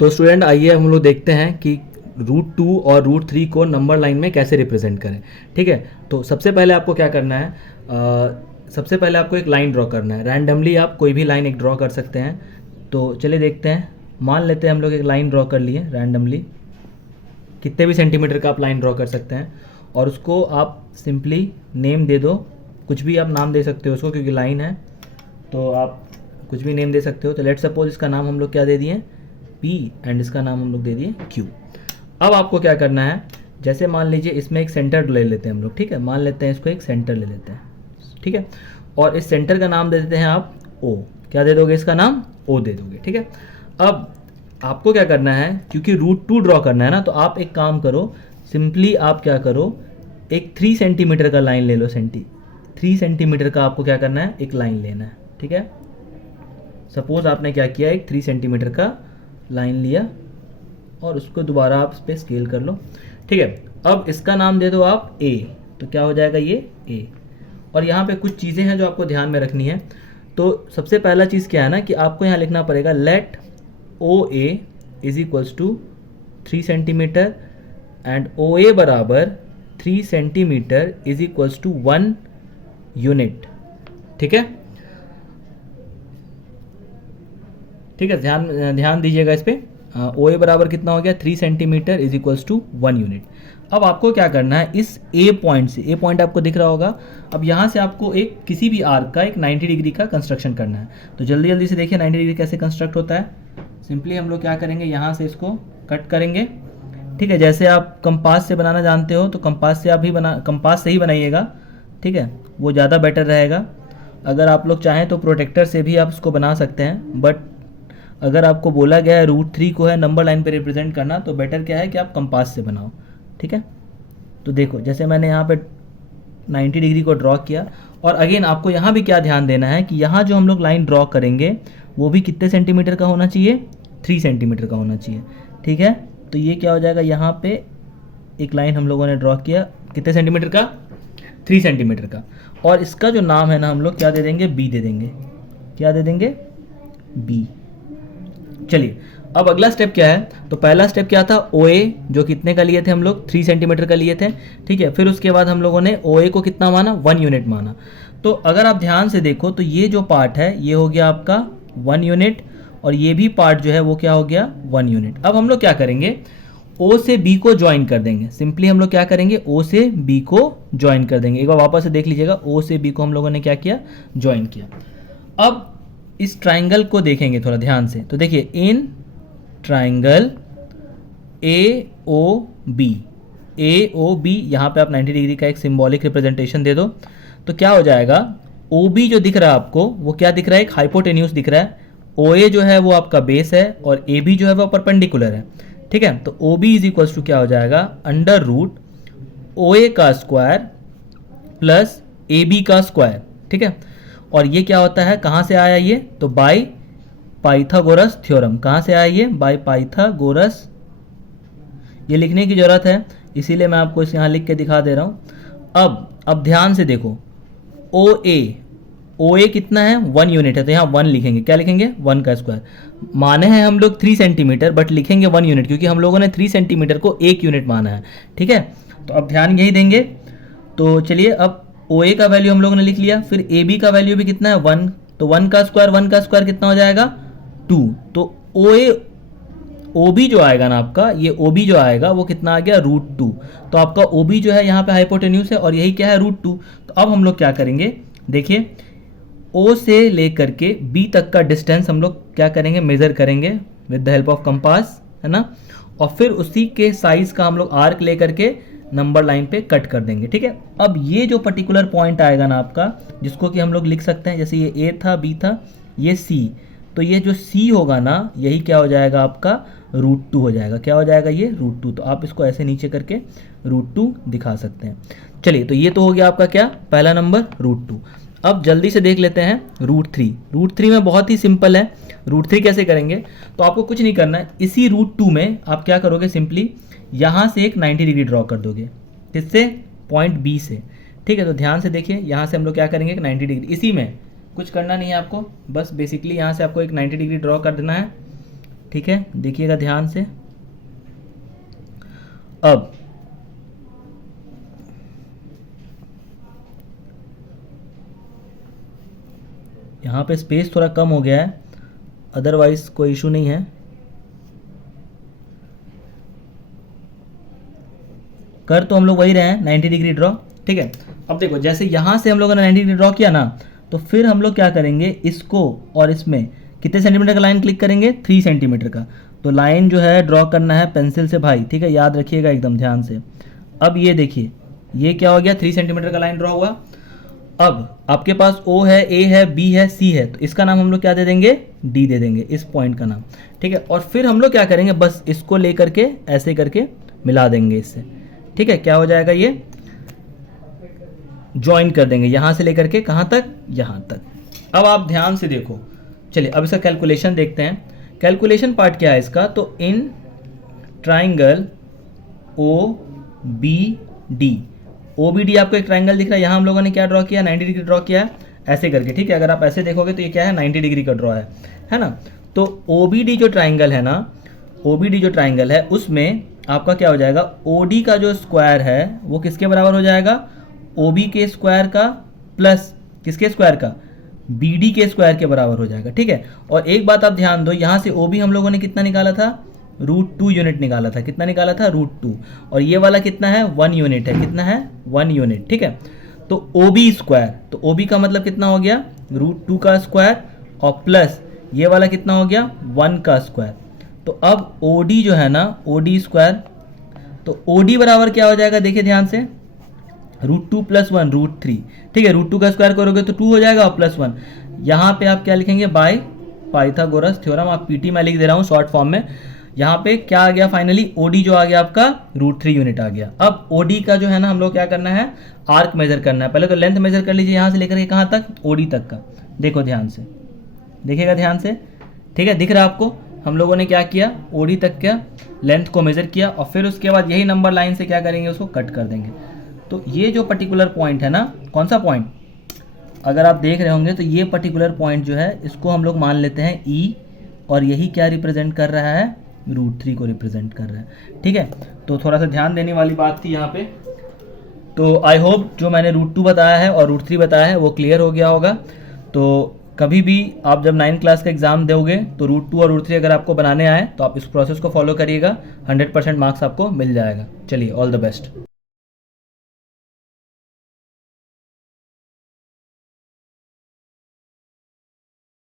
तो स्टूडेंट आइए हम लोग देखते हैं कि √2 और √3 को नंबर लाइन में कैसे रिप्रेजेंट करें। ठीक है, तो सबसे पहले आपको क्या करना है, सबसे पहले आपको एक लाइन ड्रॉ करना है। रैंडमली आप कोई भी लाइन एक ड्रॉ कर सकते हैं। तो चलिए देखते हैं। मान लेते हैं हम लोग एक लाइन ड्रॉ कर लिए रैंडमली, कितने भी सेंटीमीटर का आप लाइन ड्रॉ कर सकते हैं, और उसको आप सिंपली नेम दे दो। कुछ भी आप नाम दे सकते हो उसको, क्योंकि लाइन है तो आप कुछ भी नेम दे सकते हो। तो लेट सपोज इसका नाम हम लोग क्या दे दिए, P, एंड इसका नाम हम लोग दे दिए Q। अब आपको क्या करना है, जैसे मान लीजिए इसमें एक सेंटर ले लेते हैं हम लोग। ठीक है, मान लेते हैं इसको एक सेंटर ले लेते हैं। ठीक है, और इस सेंटर का नाम दे देते हैं आप O। क्या दे दोगे, इसका नाम O दे दोगे। ठीक है, अब आपको क्या करना है, क्योंकि √2 ड्रॉ करना है ना, तो आप एक काम करो, सिंपली आप क्या करो, एक 3 सेंटीमीटर का लाइन ले लो। 3 सेंटीमीटर का आपको क्या करना है, एक लाइन लेना है। ठीक है, सपोज आपने क्या किया, एक 3 सेंटीमीटर का लाइन लिया और उसको दोबारा आप इस पर स्केल कर लो। ठीक है, अब इसका नाम दे दो आप A। तो क्या हो जाएगा, ये A। और यहाँ पे कुछ चीज़ें हैं जो आपको ध्यान में रखनी है। तो सबसे पहला चीज़ क्या है ना, कि आपको यहाँ लिखना पड़ेगा let OA is equals to 3 centimetre and OA बराबर 3 centimetre is equals to 1 unit. ठीक है, ठीक है, ध्यान दीजिएगा इस पर। OA बराबर कितना हो गया, 3 centimetre is equals to 1 unit. अब आपको क्या करना है, इस A पॉइंट से, A पॉइंट आपको दिख रहा होगा, अब यहाँ से आपको एक किसी भी आर्क का एक 90 डिग्री का कंस्ट्रक्शन करना है। तो जल्दी जल्दी से देखिए 90 डिग्री कैसे कंस्ट्रक्ट होता है। सिंपली हम लोग क्या करेंगे, यहाँ से इसको कट करेंगे। ठीक है, जैसे आप कंपास से बनाना जानते हो तो कंपास से ही बनाइएगा। ठीक है, वो ज़्यादा बेटर रहेगा। अगर आप लोग चाहें तो प्रोटेक्टर से भी आप इसको बना सकते हैं, बट अगर आपको बोला गया है √3 को है नंबर लाइन पे रिप्रेजेंट करना, तो बेटर क्या है कि आप कंपास से बनाओ। ठीक है, तो देखो जैसे मैंने यहाँ पे 90 डिग्री को ड्रॉ किया, और अगेन आपको यहाँ भी क्या ध्यान देना है कि यहाँ जो हम लोग लाइन ड्रॉ करेंगे वो भी कितने सेंटीमीटर का होना चाहिए, 3 सेंटीमीटर का होना चाहिए। ठीक है, तो ये क्या हो जाएगा, यहाँ पे एक लाइन हम लोगों ने ड्रॉ किया, कितने सेंटीमीटर का, 3 सेंटीमीटर का। और इसका जो नाम है ना, हम लोग क्या दे देंगे, B दे देंगे। क्या दे देंगे, B। चलिए, अब अगला स्टेप क्या है, तो पहला स्टेप क्या था, OA जो कितने का लिए थे हम लोग, 3 सेंटीमीटर का लिए थे। ठीक है, फिर उसके बाद हम लोगों ने OA को कितना माना, 1 यूनिट माना। तो अगर आप ध्यान से देखो तो ये जो पार्ट है ये हो गया आपका 1 यूनिट, और ये भी पार्ट जो है वो क्या हो गया, 1 यूनिट। अब हम लोग क्या करेंगे, O से B को ज्वाइन कर देंगे। सिंपली हम लोग क्या करेंगे, O से B को ज्वाइन कर देंगे। एक बार वापस से देख लीजिएगा, O से B को हम लोगों ने क्या किया, ज्वाइन किया। अब इस ट्राइंगल को देखेंगे थोड़ा ध्यान से, तो देखिए इन ट्राइंगल AOB, यहाँ पे आप 90 डिग्री का एक सिंबॉलिक रिप्रेजेंटेशन दे दो। तो क्या हो जाएगा, OB जो दिख रहा है आपको वो क्या दिख रहा है, एक हाइपोटेन्यूस दिख रहा है। OA जो है वो आपका बेस है, और AB जो है वो परपेंडिकुलर है। ठीक है, तो OB इज इक्वल्स टू क्या हो जाएगा, अंडर रूट OA का स्क्वायर प्लस AB का स्क्वायर। ठीक है, और ये क्या होता है, कहाँ से आया ये, तो बाय पाइथागोरस थ्योरम। कहाँ से आया ये, बाय पाइथागोरस। ये लिखने की ज़रूरत है, इसीलिए मैं आपको इस यहाँ लिख के दिखा दे रहा हूँ। अब ध्यान से देखो, OA कितना है, 1 यूनिट है, तो यहाँ 1 लिखेंगे। क्या लिखेंगे, 1 का स्क्वायर। माने हैं हम लोग 3 सेंटीमीटर, बट लिखेंगे 1 यूनिट, क्योंकि हम लोगों ने 3 सेंटीमीटर को 1 यूनिट माना है। ठीक है, तो अब ध्यान यही देंगे। तो चलिए, अब OA का वैल्यू हम लोगों ने लिख लिया, फिर AB का वैल्यू भी कितना है, 1। तो 1 का स्क्वायर कितना हो जाएगा, 2। तो OB जो आएगा ना आपका, ये OB जो आएगा वो कितना आ गया, √2। तो आपका OB जो है यहाँ पे हाइपोटेन्यूस है, और यही क्या है, √2। तो अब हम लोग क्या करेंगे, देखिए O से लेकर के B तक का डिस्टेंस हम लोग क्या करेंगे, मेज़र करेंगे with the help of compass, है ना। और फिर उसी के साइज का हम लोग आर्क लेकर के नंबर लाइन पे कट कर देंगे। ठीक है, अब ये जो पर्टिकुलर पॉइंट आएगा ना आपका, जिसको कि हम लोग लिख सकते हैं, जैसे ये A था, B था, ये C, तो ये जो C होगा ना, यही क्या हो जाएगा आपका, √2 हो जाएगा। क्या हो जाएगा, ये √2। तो आप इसको ऐसे नीचे करके √2 दिखा सकते हैं। चलिए, तो ये तो हो गया आपका क्या, पहला नंबर √2। अब जल्दी से देख लेते हैं √3। √3 में बहुत ही सिंपल है। √3 कैसे करेंगे, तो आपको कुछ नहीं करना है, इसी √2 में आप क्या करोगे, सिंपली यहाँ से एक 90 डिग्री ड्रॉ कर दोगे। किससे, पॉइंट B से। ठीक है, तो ध्यान से देखिए, यहाँ से हम लोग क्या करेंगे, एक 90 डिग्री, इसी में कुछ करना नहीं है आपको, बस बेसिकली यहाँ से आपको एक 90 डिग्री ड्रॉ कर देना है। ठीक है, देखिएगा ध्यान से। अब यहाँ पे स्पेस थोड़ा कम हो गया है, अदरवाइज कोई इशू नहीं है। कर तो हम लोग वही रहे हैं, 90 डिग्री ड्रॉ। ठीक है, अब देखो जैसे यहाँ से हम लोगों ने 90 डिग्री ड्रॉ किया ना, तो फिर हम लोग क्या करेंगे, इसको और इसमें कितने सेंटीमीटर का लाइन क्लिक करेंगे, 3 सेंटीमीटर का। तो लाइन जो है ड्रॉ करना है पेंसिल से भाई, ठीक है, याद रखिएगा एकदम ध्यान से। अब ये देखिए, ये क्या हो गया, 3 सेंटीमीटर का लाइन ड्रॉ हुआ। अब आपके पास O है, A है, B है, C है, तो इसका नाम हम लोग क्या दे देंगे, D दे देंगे, इस पॉइंट का नाम। ठीक है, और फिर हम लोग क्या करेंगे, बस इसको लेकर के ऐसे करके मिला देंगे इससे। ठीक है, क्या हो जाएगा, ये ज्वाइन कर देंगे यहाँ से लेकर के कहाँ तक, यहाँ तक। अब आप ध्यान से देखो, चलिए अब इसका कैलकुलेशन देखते हैं। कैलकुलेशन पार्ट क्या है इसका, तो इन ट्राइंगल OBD, OBD आपको एक ट्राइंगल दिख रहा है, यहाँ हम लोगों ने क्या ड्रॉ किया, 90 डिग्री ड्रॉ किया है ऐसे करके। ठीक है, अगर आप ऐसे देखोगे तो ये क्या है, 90 डिग्री का ड्रॉ है ना। तो OBD जो ट्राइंगल है ना, OBD जो ट्राइंगल है उसमें आपका क्या हो जाएगा, OD का जो स्क्वायर है वो किसके बराबर हो जाएगा, OB के स्क्वायर का प्लस किसके स्क्वायर का, BD के स्क्वायर के बराबर हो जाएगा। ठीक है, और एक बात आप ध्यान दो, यहाँ से OB हम लोगों ने कितना निकाला था, √2 यूनिट निकाला था। कितना निकाला था, √2, और ये वाला कितना है, 1 यूनिट है। कितना है, 1 यूनिट। ठीक है, तो OB स्क्वायर, तो OB का मतलब कितना हो गया, √2 का स्क्वायर और प्लस ये वाला कितना हो गया, 1 का स्क्वायर। तो अब OD जो है ना, OD स्क्वायर, तो OD बराबर क्या हो जाएगा, देखिए ध्यान से, √2 + 1 √3। ठीक है, √2 का स्क्वायर करोगे तो 2 हो जाएगा और +1। यहाँ पे आप क्या लिखेंगे, बाय पाइथागोरस थ्योरम। आप PT में लिख दे रहा हूँ शॉर्ट फॉर्म में। यहाँ पे क्या आ गया, फाइनली OD जो आ गया आपका √3 यूनिट आ गया। अब OD का जो है ना, हम लोग क्या करना है, आर्क मेजर करना है। पहले तो लेंथ मेजर कर लीजिए, यहाँ से लेकर के कहाँ तक, OD तक का। देखो ध्यान से, देखिएगा ध्यान से। ठीक है, दिख रहा है आपको, हम लोगों ने क्या किया, OD तक क्या लेंथ को मेजर किया, और फिर उसके बाद यही नंबर लाइन से क्या करेंगे, उसको कट कर देंगे। तो ये जो पर्टिकुलर पॉइंट है ना, कौन सा पॉइंट, अगर आप देख रहे होंगे तो ये पर्टिकुलर पॉइंट जो है, इसको हम लोग मान लेते हैं E, और यही क्या रिप्रेजेंट कर रहा है, √3 को रिप्रेजेंट कर रहा है। ठीक है, तो थोड़ा सा ध्यान देने वाली बात थी यहाँ पे। तो आई होप जो मैंने √2 बताया है और √3 बताया है वो क्लियर हो गया होगा। तो कभी भी आप जब 9th क्लास का एग्जाम दोगे तो √2 और √3 अगर आपको बनाने आए तो आप इस प्रोसेस को फॉलो करिएगा, 100% मार्क्स आपको मिल जाएगा। चलिए, ऑल द बेस्ट।